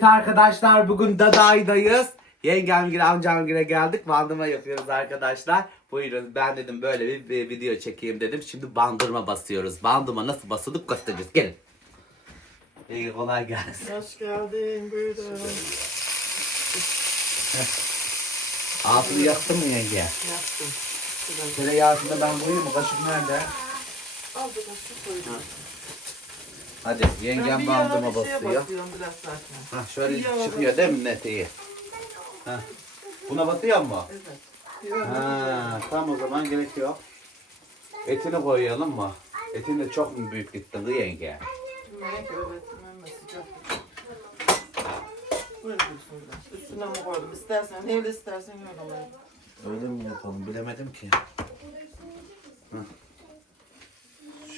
Evet arkadaşlar bugün Daday'dayız. Yengemgile amcamgile geldik. Bandırma yapıyoruz arkadaşlar. Buyurun ben dedim böyle bir, bir video çekeyim dedim. Şimdi bandırma basıyoruz. Bandırma nasıl basılır göstereceğiz. Gelin. İyi kolay gelsin. Hoş geldin, buyurun. Altını yaktın mı yenge? Yaptım. Şuradan Tereyağında ben koyayım mı? Kaşık nerede? al bir kaşık koydum. Hadi yengem şeye basıyor. Ha şöyle yana çıkıyor değil mi neteği? Ha. Buna batıyor mu? Evet. Ha, tamam o zaman gerek yok. Etini koyalım mı? Etin de çok mu büyük gitti yenge? Yemek evet, biraz. Üstüne mi koydum? İstersen, neyle istersen öyle. Öyle mi yapalım bilemedim ki. Hah.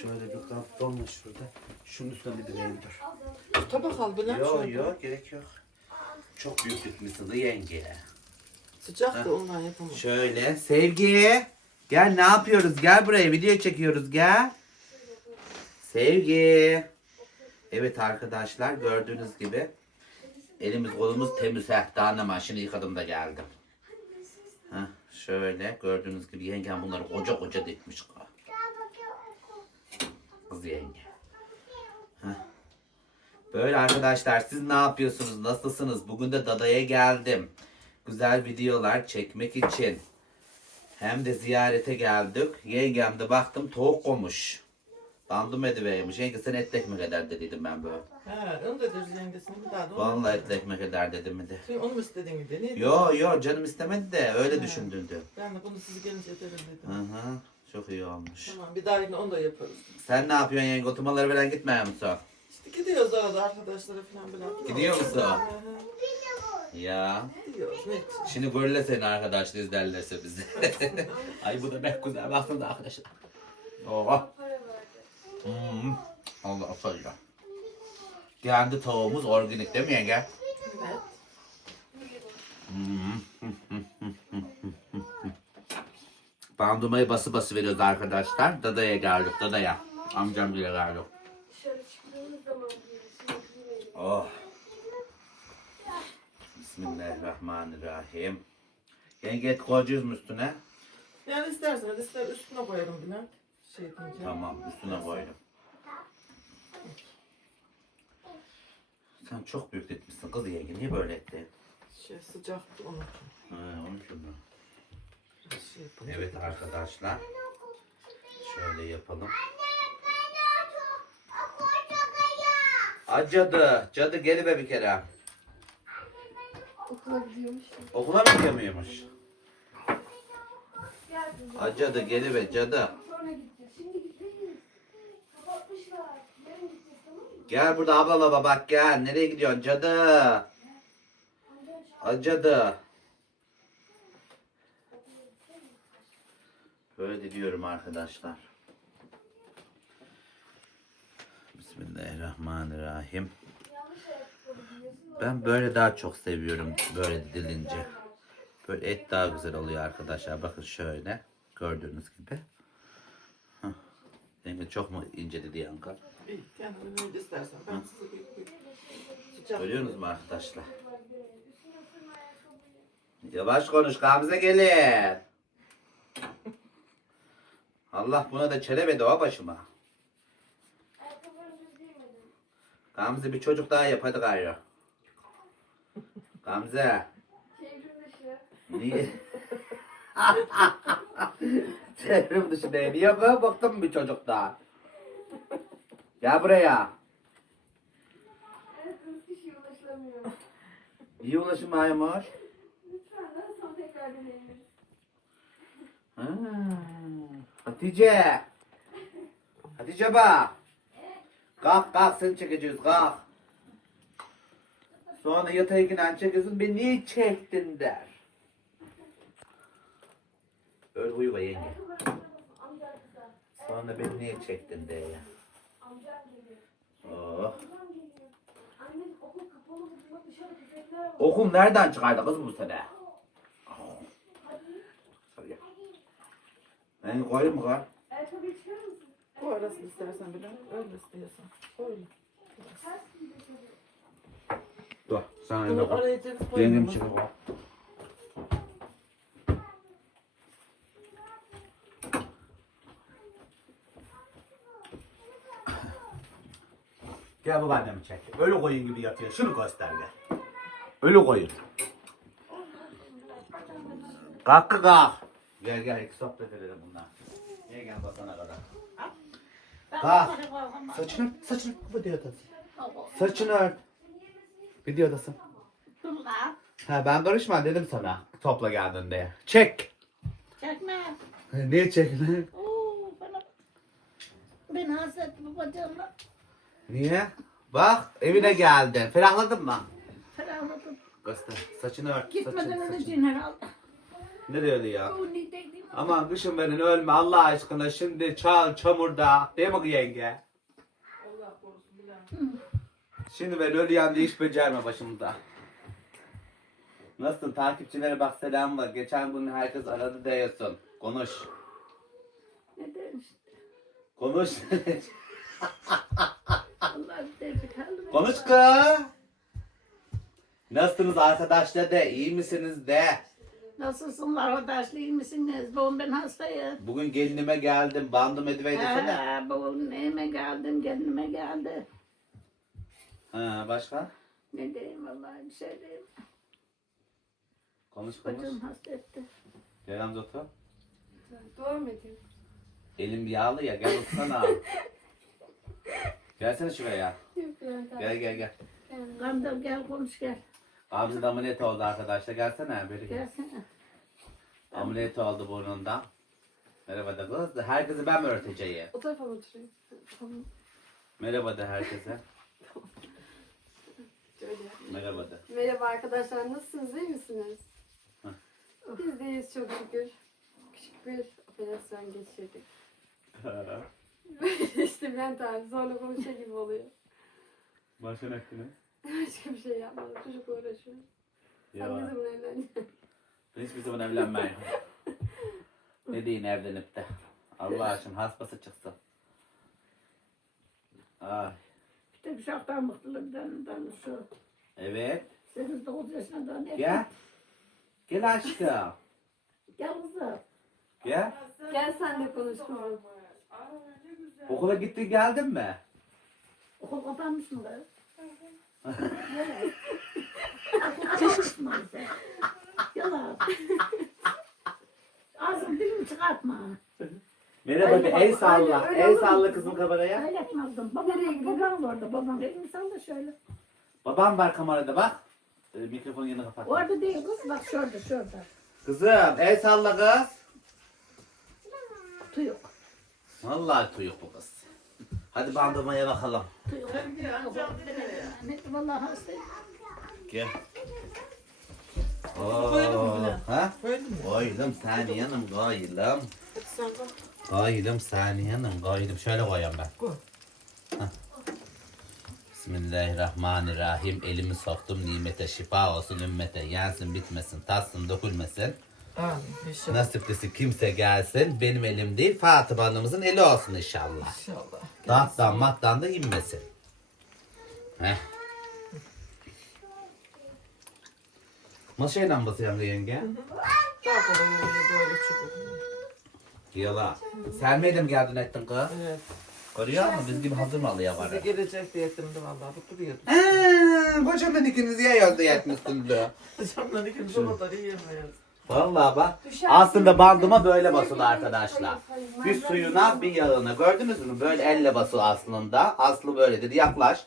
Şöyle bir kap dolma şurada. Şunun üstüne bir direğim dur. Tabak al Bülent Yok yok gerek yok. Çok büyük bitmişsin kız yenge. Sıcak da ondan yapamam. Şöyle Sevgi. Gel ne yapıyoruz? Gel buraya video çekiyoruz gel. Sevgi. Evet arkadaşlar gördüğünüz gibi elimiz kolumuz temiz. Heh, daha ne maşını yıkadım da geldim. Heh, şöyle gördüğünüz gibi yengem bunları koca koca dikmiş. Kız yenge. Heh. Böyle arkadaşlar siz ne yapıyorsunuz? Nasılsınız? Bugün de Dada'ya geldim. Güzel videolar çekmek için. Hem de ziyarete geldik. Yengem de baktım tavuk koymuş. Bandım ediveymiş. Yenge sen etli ekmek eder dediydim ben böyle. He, onu da dur yengesine bir daha da onu. Vallahi etli ekmek eder dedim mi de. Sen onu mu istedin mi de? Ne? Yo yo canım istemedi de öyle diyor. Ben de bunu sizi gelince ederim Hı dedim. hı. Çok iyi olmuş. Tamam, bir dahakine onu da yaparız. Sen ne yapıyorsun yenge? Oturmaları falan gitmiyor musun? İşte gidiyoruz arada arkadaşlara falan bile. Gidiyor musun? Ya. Gidiyoruz. Şimdi görürler seni arkadaşlar izlerlerse bizi. Ay bu da pek güzel. Baksana arkadaşlar. Oha. Hmm. Allah afiyet. Kendi tavuğumuz organik değil mi yenge? Evet. Bandumayı bası bası veriyoruz arkadaşlar. Dadaya geldik dadaya. Amcam bile geldik. Oh. Bismillahirrahmanirrahim. Yenge et koyacağız mı üstüne? Yani isterseniz ister üstüne koyarım Bülent. Şey deyince. Tamam üstüne koydum. Sen çok büyük etmişsin kız yenge. Niye böyle ettin? Şey sıcaktı onun için. Ha, onun için mi? Şey. Evet arkadaşlar. Şöyle yapalım. Ay cadı. Cadı geliver bir kere. okula gidiyormuş. Okula mı gidiyormuş? Geldim. Ay cadı cadı. Sonra gideceğiz. Şimdi gitmeyiz. Kapatmışlar. Yarın gideceğiz tamam mı? Gel burada ablala bak gel. Nereye gidiyorsun cadı? Ay cadı. Böyle diyorum arkadaşlar. Bismillahirrahmanirrahim. Ben böyle daha çok seviyorum böyle dilince. Böyle et daha güzel oluyor arkadaşlar. Bakın şöyle gördüğünüz gibi. Yenge çok mu ince dedi Yanka? Kendini öyle istersen. Ben size bir, bir sıcak. Görüyorsunuz mu arkadaşlar? Yavaş konuş Gamze gelin. Allah buna da çelebedi o başıma. Gamze bir çocuk daha yap hadi gayrı. Gamze. Niye? Çevrim dışı değil. Niye böyle baktın bir çocuk daha? Gel buraya. İyi ulaşılmaymış. Lütfen daha sonra tekrar deneyiniz. Ha, Hatice. Hatice bak. Kalk kalk seni çekeceğiz kalk. Sonra ikiden çekiyorsun beni niye çektin der. Öyle huyu var yenge. Sonra beni niye çektin der ya. Oh. Okul nereden çıkardı kız bu sene? Hadi. Ben koyayım mı kar? Bu arasını istersen. Öyle istiyorsan. Öyle. Giyiyor tabii. Dur. Sen Bunu eline koy. araya ceviz koyalım. için koy. Gel babaannemi çek. Ölü koyun gibi yatıyor. Şunu göster gel. Ölü koyun. Kalk, kalk. Gel gel iki sohbet edelim bunlar. Gel gel basana kadar. Kalk. Saçını ört, saçını ört. Videodasın. Saçını ört. Videodasın. Ha ben karışma dedim sana topla geldiğinde. Çek. Çekme. Niye çekme? Oo, bana... Ben hasret babacığımla Niye? Bak evine geldin. Ferahladın mı? ferahladım. Göster. Saçını ört. Gitmeden saçını, öleceğim herhalde. Ne diyordu ya? Aman kışın benim ölme Allah aşkına şimdi çal çamurda. Değil mi yenge? Allah korusun Bülent. Şimdi ben ölüyen diye iş becerme başımda. Nasılsın? Takipçilere bak selam var. Geçen gün herkes aradı diyorsun. Konuş. Neden işte? Konuş. Konuş kız. Nasılsınız arkadaşlar de? İyi misiniz de? Nasılsın arkadaşlar iyi misiniz? Bugün ben hastayım. Bugün gelinime geldim. Bandım ediver desene. Ha, bugün neyime geldim, kendime geldi. Ha, başka? Ne diyeyim vallahi bir şey diyeyim. Konuş konuş. Bacım hasta etti. Gel amca otur. Dua mı edeyim? Elim yağlı ya gel otursana. Gelsene şuraya. Yok abi. Gel gel gel. Gamze gel konuş gel. Amca da ameliyat oldu arkadaşlar. Gelsene. Beri gel. Gelsene. Ameliyat oldu burnundan. Merhaba da kız. Herkese ben mi öğreteceğim? O tarafa mı oturayım? Tamam. Merhaba da herkese. Şöyle. Merhaba da. Merhaba arkadaşlar. Nasılsınız? iyi misiniz? Biz de iyiyiz çok şükür. Küçük bir operasyon geçirdik. işte Bülent abi zorla konuşuyor gibi oluyor. Başka ne ettiniz? Başka bir şey yapmadım. Çocukla uğraşıyorum. Sen ne zaman evlendin? Ben hiçbir zaman evlenmeyim. ne deyin evlenip de. Allah aşkına hastası çıksın. Ay. Bir şarttan mutluluktan ben şu Evet. 8-9 yaşına da ne? Gel. Gel aşkım. Gel kızım. Gel. Gel sen de konuş kızım. Okula gittin geldin mi? Okul kapanmış mı kız? Evet. Okul kapanmış mı? Yalan. Ağzını dilini çıkartma. Merhaba bir el salla. Öyle El olur mu salla kızım? kameraya. Öyle yapmazdım. Nereye Babam, gidiyor? babam orada. Babam elini salla şöyle. Babam var kamerada bak. Ee, mikrofonu yanına kapat. Orada değil kız. Bak şurada şurada. Kızım el salla kız. Tuyuk. Vallahi tuyuk bu kız. Hadi bandırmaya bakalım. Tuyuk. Vallahi hastayım. Gel. Mu Oo, Bülent? Ha? Koydun mu? Koydum Saniye Hanım koydum. Sen Koydum koydum. Şöyle koyayım ben. koy. Bismillahirrahmanirrahim. Elimi soktum nimete şifa olsun ümmete. Yensin bitmesin tatsın dökülmesin. Amin. İnşallah. Nasiplisi kimse gelsin. Benim elim değil Fatıma Hanım'ızın eli olsun inşallah. İnşallah. Dağıttan mattan da inmesin. Heh. Maşayla basıyorum yenge. Daha kolay oluyor böyle çubuk. Yala. Sermeye de mi geldin ettin kız? Evet. Görüyor musun? Biz gibi hazır mı alıyor Size bana? gelecek diye ettim de valla. Bu duruyordu. Eee, kocaman ikiniz ya yazdı yetmişsiniz de. Camdan ikimiz o kadar yiyemeyiz. Vallahi bak. Aslında bandıma böyle basılı arkadaşlar. Bir suyuna bir yağına. Gördünüz mü? Böyle elle basılı aslında. Aslı böyledir. Yaklaş.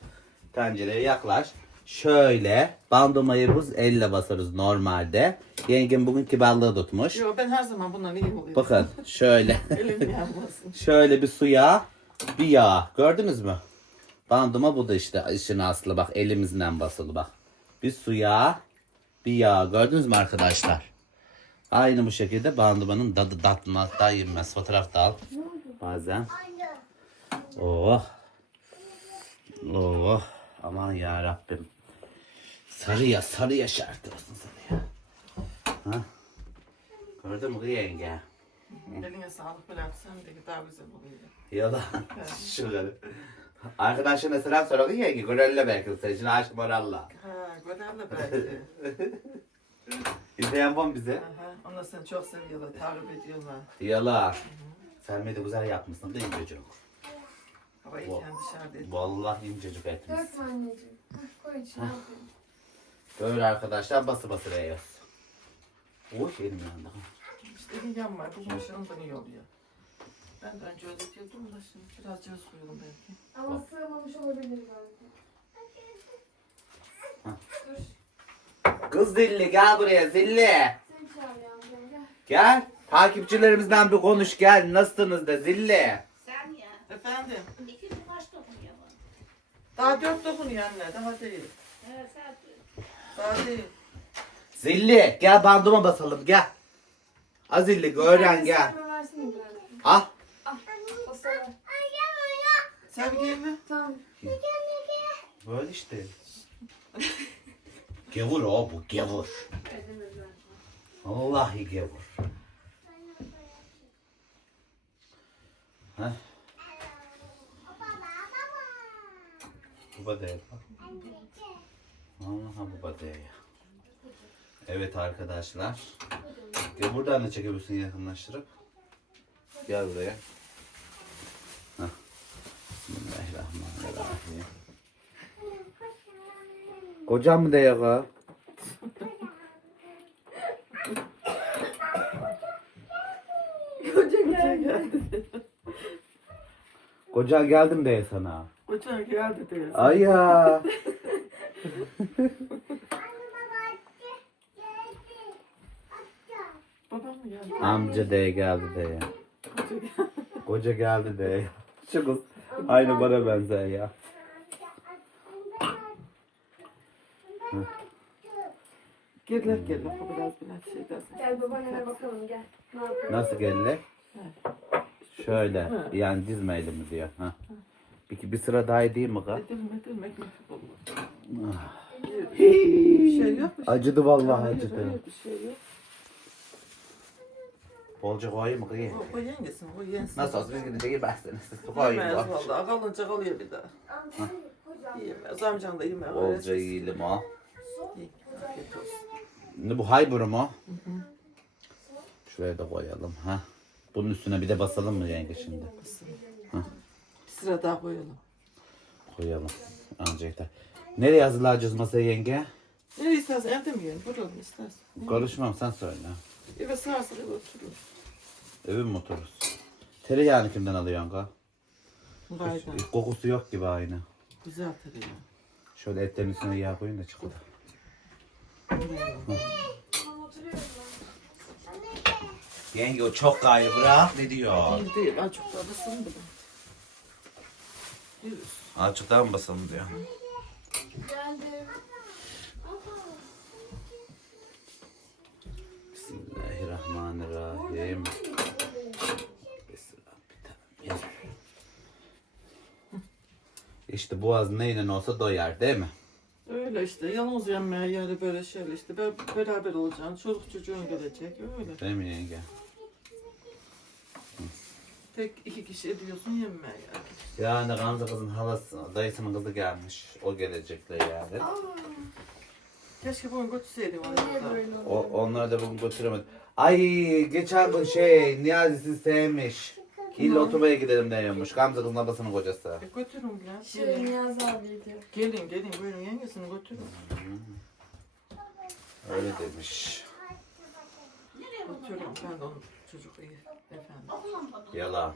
Tencereye yaklaş. Şöyle bandımayı biz elle basarız normalde. Yengem bugün kibarlığı tutmuş. Yo ben her zaman bundan iyi oluyorum. Bakın şöyle. Elim yanmasın. şöyle bir suya bir yağ. Gördünüz mü? Bandıma bu da işte işin aslı. Bak elimizden basılı bak. Bir suya bir yağ. Gördünüz mü arkadaşlar? Aynı bu şekilde bandımanın tadı tatma da yenmez. Fotoğraf da al. Bazen. Oh. Oh. Aman ya Rabbim. Sarıya sarıya şart olsun sarıya. Ha? Gördün mü yenge? Eline sağlık. Sen de daha güzel oluyor. Yalan. Şöyle. Arkadaşına selam söyle ya ki görelle belki sen şimdi aşk moralla. Ha, ederler belki. İzleyen var bize? Aha, onlar seni çok seviyorlar, takip ediyorlar. Yala. Sen de güzel yapmışsın değil mi çocuğum? Havayı Wow. kendi dışarıda. Vallahi incecik etmiş. Dört anneciğim? Hah, Koy içine. Böyle arkadaşlar bası bası yiyoruz. Oy elim yandı. İşte bir yan var, bu maşanından iyi oluyor. Ben de önce öyle diyordum da şimdi biraz koyalım belki. Ama sığmamış olabilir belki. Dur. Kız Zilli gel buraya Zilli. Seni çağırıyor amcam gel. Gel. Takipçilerimizden bir konuş gel. Nasılsınız da Zilli? Sen ya. Efendim, İkinci kaç dokunuyor bana? daha dört dokunuyor anne, daha değil. He sen Değil. Zilli gel bandıma basalım gel. Ha Zilli öğren gel. Sen. Ah. O sever. Sevgi mi? Tamam. Böyle işte. Gevur o bu gevur. Vallahi gevur. Heh. Baba değil. Vallahi baba değil. Evet arkadaşlar. Gel buradan da çekebilirsin yakınlaştırıp. Gel buraya. Heh. Bismillahirrahmanirrahim. Kocam mı ha? Koca geldi. Kocan geldim diye sana. Koca geldi diyor. Ay ya. Babam mı geldi? Amca diye geldi diye. Koca geldi. Diye. Şu kız aynı bana benzer ya. Geriler geriler, o biraz biraz şey dersin. Gel babaannene bakalım gel. Ne yapıyor? Nasıl geldi? Şöyle yani dizmeyle mi diyor. Ha. Bir, bir sıra daha değil mi kız? Edilme edilme. Bir şey yok. bir şey- Acıdı vallahi acıdı. bir şey yok. Bolca koyayım mı? O, o yengesin, o yensin. Nasıl olsa biz gidince yemersiniz. Siz koyayım Yemez mı? valla. Kalınca kalıyor bir daha. Yiyemez. Amcan da yemez. Bolca yiyelim o. İyi, afiyet olsun. Şimdi bu hayburu mu? Şuraya da koyalım. ha. Bunun üstüne bir de basalım mı yenge şimdi? Bir sıra daha koyalım. Koyalım. Ancak da. Nereye hazırlayacağız masayı yenge? Ne istersen evde mi yiyelim? Burada mı istersen? Konuşmam sen söyle. Eve sığarsa eve otururuz. Evin mi otururuz? Tereyağını kimden alıyorsun ka? Gaydan. Kokusu yok gibi aynı. Güzel tereyağı. Şöyle etlerin üstüne yağ koyun da ben. Yenge o çok gayrı bırak ne diyor? Değil değil. Çok daha basın bile. Azıcık daha mı basalım diyor. Geldim. Bismillahirrahmanirrahim. Bismillah. İşte boğaz neyle olsa doyar değil mi? Öyle işte. Yalnız yenmeye yani böyle şeyler işte. Be- Beraber olacaksın. Çoluk çocuğun gelecek. Öyle. Değil mi yenge? Tek iki kişi ediyorsun yenmeye yani. Yani Gamze kızın halası, dayısının kızı gelmiş. O gelecekler yani. Keşke bunu götürseydim böyle O, onlar da bugün götüremedim. Ay geçen gün şey Niyazi sizi sevmiş. İlla oturmaya gidelim diyormuş. Gamze kızın babasının kocası. E götürün lan. Şey Gelin. Niyaz abiydi. Gelin gelin buyurun yengesini götürün. Öyle demiş. Götürün ben de onun çocuk iyi. Efendim.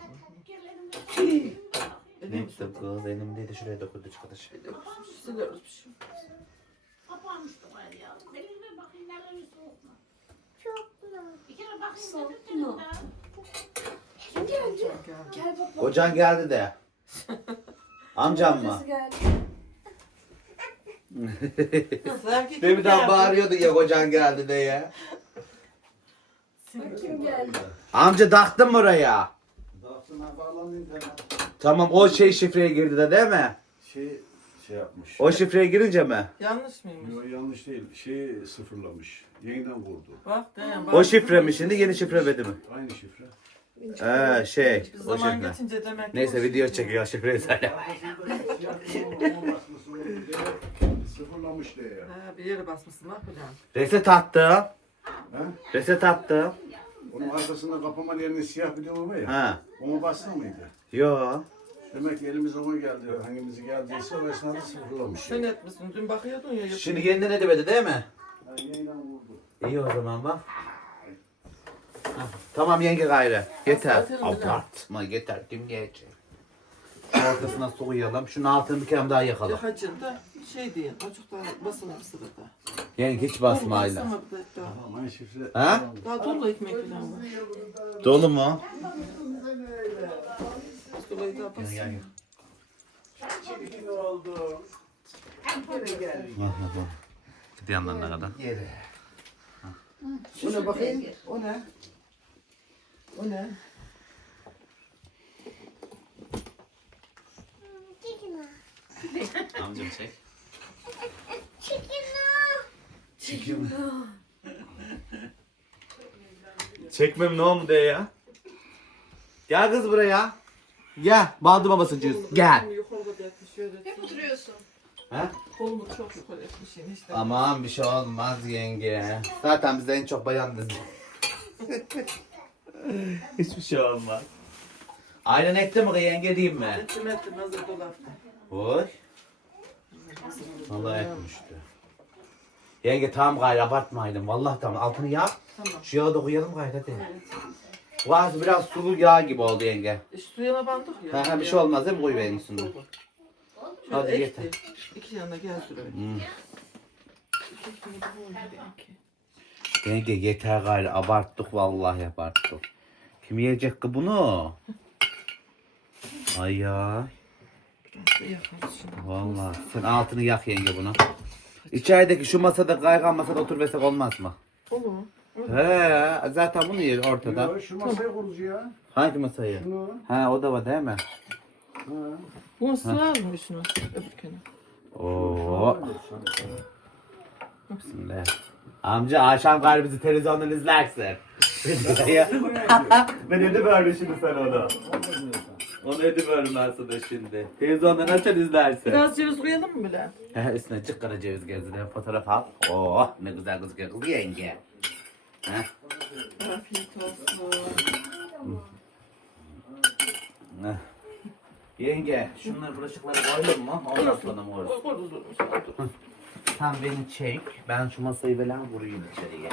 Edeyim Ne işte kız elimdeydi şuraya dokundu çıkadaş. Sileriz bir şey. kapanmıştı gayrı ya. Elime bakayım nerede soğuk mu? Bir kere bakayım Soğuk dedim mu? de. Kim geldi? Gel baba. Kocan geldi de. Amcam mı? Geldi. Sevgi kim Deminden geldi? bağırıyordu ya kocan geldi diye. Bak kim geldi? Amca taktın mı oraya? Dağıtına bağlanayım hemen. Tamam o şey şifreye girdi de değil mi? Şey şey yapmış. O şifreye girince mi? Yanlış mıymış? Yo, yanlış değil. Şeyi sıfırlamış. Yeniden kurdu. Bak dayan bak. O şifre mi şimdi yeni şifre verdi mi? Aynı şifre. Ee şey o zaman şifre. geçince demek ki Neyse video çekiyor şifreyi söyle. Siyah söyledi. Sıfırlamış diye ya. Ha, bir yere basmışsın ne yapacaksın? Reset attı. Ha? Reset attı. Onun arkasında kapama yerine siyah bir düğme var ya. Ha. Ona bastı mıydı? Yo. Demek ki elimize o geldi. Hangimizi geldiyse o esnada sıfırlamış. Sen etmişsin. Dün bakıyordun ya. Şimdi yeniden edemedi değil mi? Ha, yeniden vurdu. İyi o zaman bak. Ha, Tamam yenge gayrı. Yeter. Aferin Bilal. Abartma yeter. Kim gelecek? Şu Ortasına soğuyalım. Şunun altını bir kere daha yakalım. Yakacın da şey diyin. Azıcık daha basın bir sırada. Yenge hiç basmayla. Basama bir de daha. Tamam ben şifre... Ha? Daha dolu ekmek falan var. Dolu mu? Dolayı daha basın. Gel, gel. Çirkin oldu. Gene geldik. Gidi yanlarına kadar. Yere. O ne bakayım? O ne? O ne? Amcam çek. Çirkin. Çekmem ne oldu ya? Gel kız buraya. Gel. Bağdı babasıcıyız. Gel. Yukarıda. Hep oturuyorsun. Ha? Kolumu çok yukarı etmişsin işte. Aman bir şey olmaz yenge. Zaten bizde en çok bayan dizi. Hiçbir şey olmaz. Aynen ekti mi yenge diyeyim mi? Ettim ettim hazır dolapta. Oy. Vallahi ekmişti. Yenge tamam gayrı abartmayalım. Vallahi tamam. Altını yap. Tamam. Şu yağı da koyalım gayrı hadi. Vaz biraz sulu yağ gibi oldu yenge. E, suyuna bandık ya. Ha, ha, bir şey olmaz değil mi? Koy verin üstüne. Hadi ekti. yeter. İki yanına gezdir öyle. Hmm. Yenge yeter gayrı abarttık vallahi abarttık. Kim yiyecek ki bunu? Ay ay. Vallahi sen altını yak yenge bunu. İçerideki şu masada kaygan masada otur versek olmaz mı? Olur mu? He zaten bunu yer ortada. Yo, Şu masaya kuruz ya. Hangi masayı? Şunu. Ha o da var değil mi? Ha. Bunu sığar mı şunu? Öbürkene. Oo. Bismillah. Amca akşam bizi televizyondan izlersin. ben ödü verdim şimdi sen onu. Onu ödü verdim ben sana şimdi. Televizyondan açar izlersin. Biraz ceviz koyalım mı Bülent? He, üstüne çık kara ceviz gezine fotoğraf al. Oh ne güzel gözüküyor kız yenge. He. Afiyet olsun. Heh. Yenge, şunları bulaşıkları koydun mu? Ondan sonra mı orası? Sen beni çek. Ben şu masayı falan vurayım içeriye.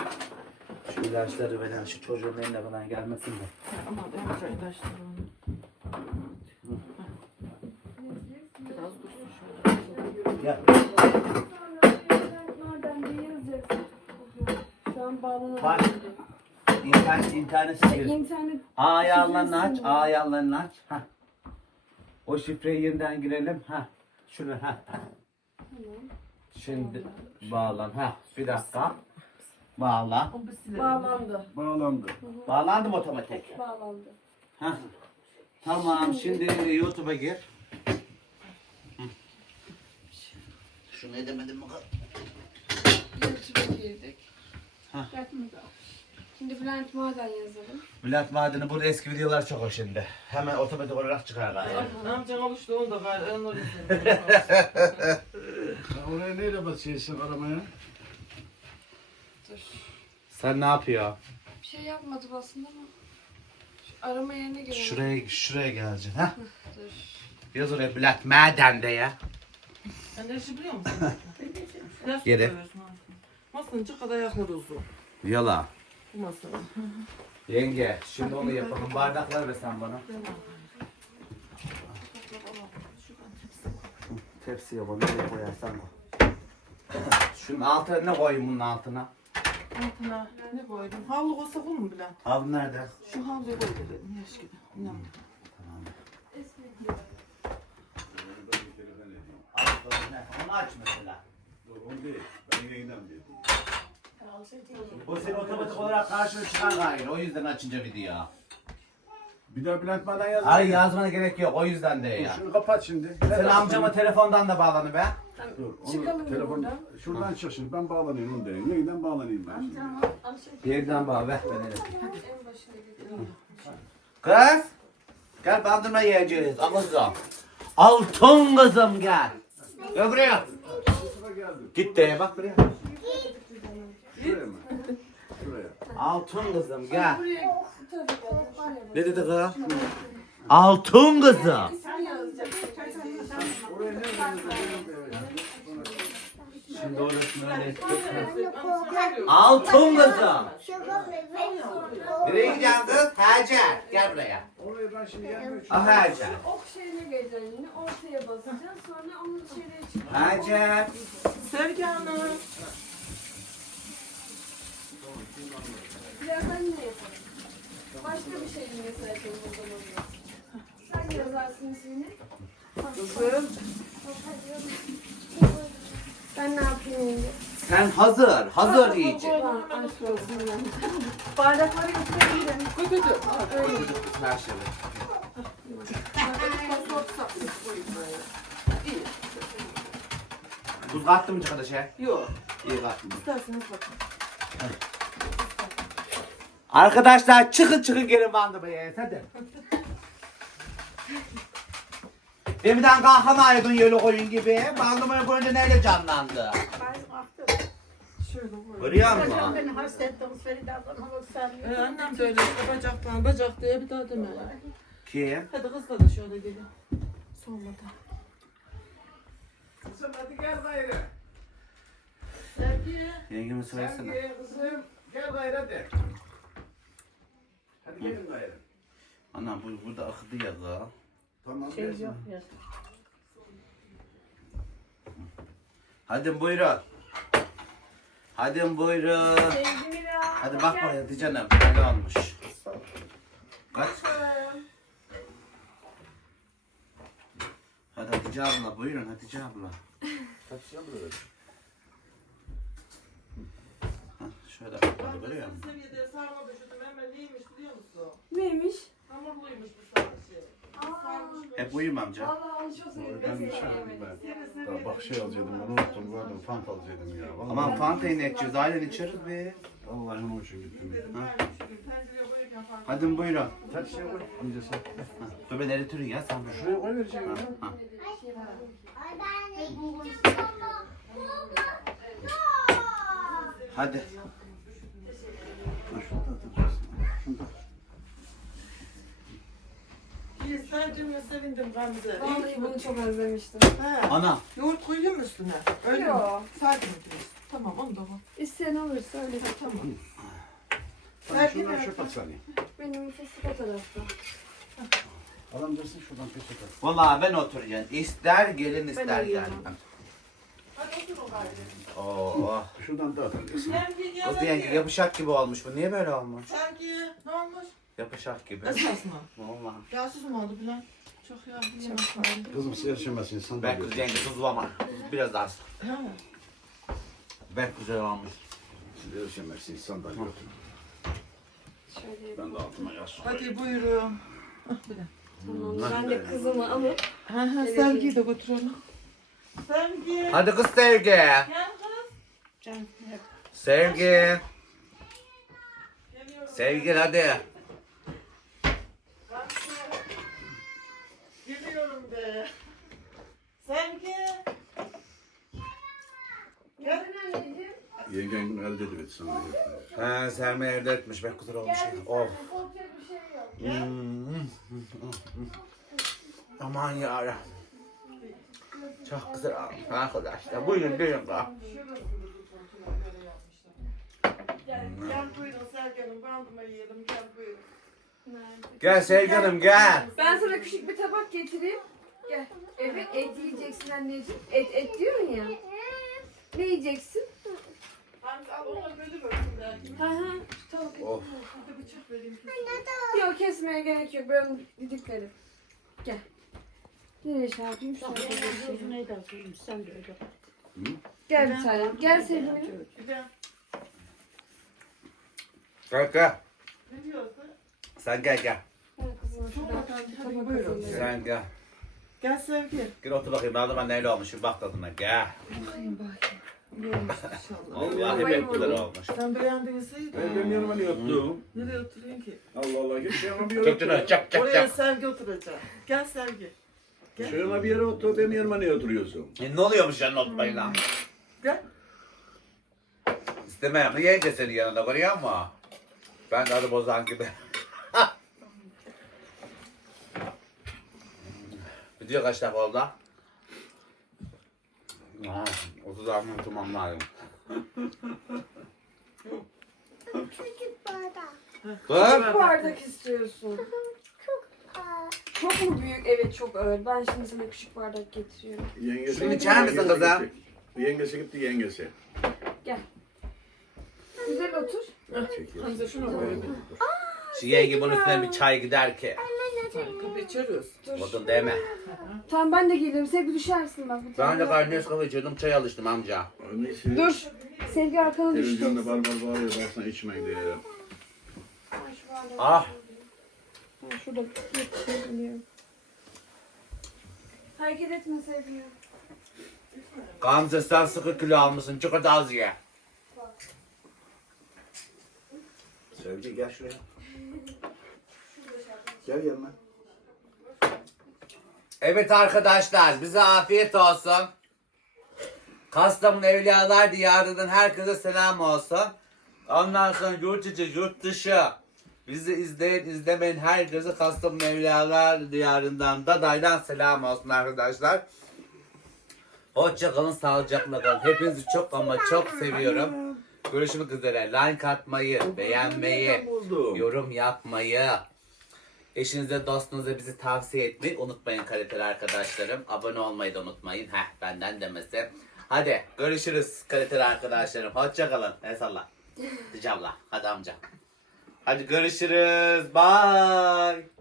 Şu ilaçları falan şu çocuğun eline falan gelmesin de. Ama ben önce ilaçları onu. Biraz dursun şöyle. Gel. Bak. İnternet, internet sihir. İnternet A ayarlarını aç? A ayarlarını aç. Heh. O şifreyi yeniden girelim. Ha. Şunu ha. Şimdi bağlan. Ha. Bir dakika. Bağla. Silelim. bağlandı. Bağlandı. Bağlandım otomatik. Bağlandı. Ha. Tamam şimdi YouTube'a gir. Şunu edemedim mi? YouTube'a girdik. Ha. Şimdi Bülent Maden yazalım. Bülent Madeni burada eski videolar çok o şimdi. Hemen otomatik olarak çıkar galiba. Amcan alıştı onu da. En oraya izledim. Ha, oraya neyle basacaksın aramaya? Dur. Sen ne yapıyor? Bir şey yapmadı aslında ama. Şu arama yerine girelim. Şuraya şuraya geleceksin. Ha? Dur. Yaz oraya Bülent Maden de ya. Sen ne işi biliyor musun? Ne su Yere. koyuyorsun abi? Masanın çok kadar uzun. Yala. Bu masanın. Yenge şimdi onu yapalım. Bardaklar ver sen bana. Tepsiye bana nereye koyarsan koy. Şunun altına ne koyayım bunun altına? Altına ne koydum? Havlu koysak olur mu Bülent? Al nerede? Şu havluyu koy dedim. Yaş gibi. İnan. Al onu aç mesela. Yok onu değil. Ben. Bu senin otomatik olarak karşına çıkan gayrı. O yüzden açınca video. Bir daha Bülent Maden yaz. Hayır yazmana gerek yok. O yüzden de ya. Şunu kapat şimdi. Sen amcama telefondan da bağlanı be. Dur, onu Çıkalım telefon, buradan. şuradan çık şimdi. Ben bağlanayım onu diyeyim. Yeniden bağlanayım ben şimdi. Yerden bağ ver. Ben gidelim. Kız. Gel bandırma yiyeceğiz. Al kızım. Altın kızım gel. Gel buraya. Git de bak buraya. Şuraya mı? Şuraya. Altın kızım gel. Ne dedi kız? Altın kızım. Oraya ne yazıyorsun? Şimdi orasını öyle Altın kızım. Nereye gidiyorsun kız? Hacer. Gel buraya. Oraya ben şimdi gelmiyorum. Ah Hacer. Ok şeyine geleceksin. Ortaya basacaksın. Sonra onu içeriye çıkar. Hacer. Sevgi Hanım. Ya ben ne yaparım? Başka bir şey mi yazarsın o zaman? Sen yazarsın ismini. Kızım. Ben ne yapayım? Sen hazır. Hazır iyice. Bardakları koy koy. Öyle. Şöyle. İyi. Tuz kattın mı arkadaşa? Yok. İyi kattım. İsterseniz bakın. Arkadaşlar çıkın çıkın gelin bandırmaya hadi. Demiden kalkamaydın yolu koyun gibi. Bandırmaya görünce neyle canlandı? Şöyle koy. Görüyor Hocam musun? beni hasta Feride ablam Ee, annem de öyle işte bacaktan bacak diye bir daha deme. Kim? Hadi kızla da şöyle gelin. Sonmadan. Kızım hadi gel gayrı. Sevgi. Yengemi Sen söylesene. gel kızım. Gel gayrı hadi. Hadi gelin gayrı. Anam bu burada akıdı ya da. Tamam. şey yok ya. Hadi buyurun. Hadi buyurun. Sevgili. Hadi bak buraya hadi canım. Ne olmuş? Kaç? Hadi Hatice abla buyurun Hatice abla. Kaçacağım böyle. Hah, şöyle kapalı görüyor musun? Sarma düşürdüm hemen iyiymiş biliyor musun? Neymiş? Hamurluymuş bu. Hep uyum amca. Allah onu çok seviyorum. Ben şey. Daha bak şey alacaktım ben unuttum gördüm fant alacaktım ya. Vallahi, Aman Fanta inekçiyiz ailen içeriz be. Vallahi onun için gittim ya. Hadi buyurun. Kaç şey koy amcası. Ben eritürün ya sen. Şuraya koy vereceğim ya. Ha. Hadi. Ha, şurada atacaksın. Şurada. İyi sevdiğime sevindim Gamze. Vallahi bunu çok özlemiştim. He. Ana. Yoğurt koyuyor mu üstüne? Öyle mi? Yok. Sadece mi biraz? Tamam onu da var. İsteyen olursa öyle de tamam. Tamam Belki şuradan de- çöp at saniye. Benim fıstık o tarafta. Al amcasın şuradan peçete at. Vallahi ben oturacağım. İster gelin ister uyuyorum. gelmem. Hadi otur o gayrı. Oo. Şuradan amcası. Sevgi Kız yenge yapışak gibi olmuş bu. Niye böyle olmuş? Sevgi ne olmuş? Yapışak gibi. Esas mı? Vallahi. Yağsız mı oldu Bülent? Çok yağlı yemek var. Kızım seyirşemezsin sen de Ben kız yenge tuzlama. Biraz daha. az. He. Ben güzel olmuş. Seyirşemezsin sandalye otur. Şöyle Ben de altıma yaz. Hadi buyurun. Ah Bülent. Ben de kızımı alıp Ha ha Sevgi'yi de götürelim. Sevgi. Hadi kız Sevgi. Sevgi. Sevgi hadi. Gamze. Geliyorum be. Sevgi. Gel. Yengen gün elde ediver sana. Ha Selma evde etmiş. Ben güzel olmuş. Oh. korkacak bir şey yok. Hmm. Aman ya. Çok güzel olmuş arkadaşlar. Buyurun buyurun. da. Gel, gel buyurun Sevgi Hanım. Bandıma yiyelim. Gel buyurun. Gel Sevgi Hanım gel. Ben sana küçük bir tabak getireyim. Gel. Evet et yiyeceksin anneciğim. Et et diyorsun ya. Ne yiyeceksin? Hamza al onu bölü versin belki. Hı hı. Tamam. Of. Bıçak vereyim. Yok kesmeye gerek yok. Ben didiklerim. Gel. Nereye şey yapayım? Şöyle neydi sen de öyle. Gel bir tane. Gel sevgilim. Gel. Gel. Ne diyorsun? Sen gel gel. Sen gel. Gel Sevgi. Gel otur bakayım. Ben de neyle olmuş. Bir bak tadına. Gel. Bakayım bakayım. Yiyormuş inşallah. Vallahi pek güzel olmuş. Sen beğendiyse Ben benim yanıma niye ottun? nereye oturuyorsun ki? Allah Allah git yanıma bir yere şunu otur. çak çak Oraya çak. Sevgi oturacak. Gel Sevgi. Şöyle bir yere otur, benim yanıma niye oturuyorsun? E, ne oluyormuş yanına oturmayın lan? Gel. İstemem mi yenge senin yanında görüyor musun? Ben de adı bozan gibi. Video kaç dakika oldu? Ha, 30 dakika tamam lazım. Kız. Çok bardak istiyorsun. Çok mu büyük? Evet çok ağır. Ben şimdi sana küçük bardak getiriyorum. Yengesi Şunu içer misin yengesi kızım? gitti. Yengesi gitti yengesi. Güzel otur. Hamza şunu koy. Şu yenge bunun üstüne bir çay gider ki. Kapı içeriyoruz. Odun deme. Tamam ben de gelirim. Sevgi düşersin bak. bu Ben de tarafa. karnıyız kahve içiyordum çay alıştım amca. Annesi Dur. Sevgi arkana televizyonda düştü. bar bar bağırıyor baksana içmeyin diye. Ah Ha, Şurada. Geliyorum. Hareket etme Sevgi. Gamze sen sıkı kilo almışsın çok da az ye. Sevgi gel şuraya. Gel yanıma. Evet arkadaşlar bize afiyet olsun. Kastamonu Evliyalar Diyarı'ndan herkese selam olsun. Ondan sonra yurt içi yurt dışı bizi izleyin izlemeyin herkese Kastamonu Evliyalar Diyarı'ndan Daday'dan selam olsun arkadaşlar. Hoşça kalın sağlıcakla kalın. Hepinizi çok ama çok seviyorum. Görüşmek üzere. Like atmayı, beğenmeyi, yorum yapmayı, eşinize dostunuza bizi tavsiye etmeyi unutmayın kaliteli arkadaşlarım. Abone olmayı da unutmayın. Heh benden demesi. Hadi görüşürüz kaliteli arkadaşlarım. Hoşça kalın. El salla. Hadi abla. Hadi amca. Hadi görüşürüz. Bye.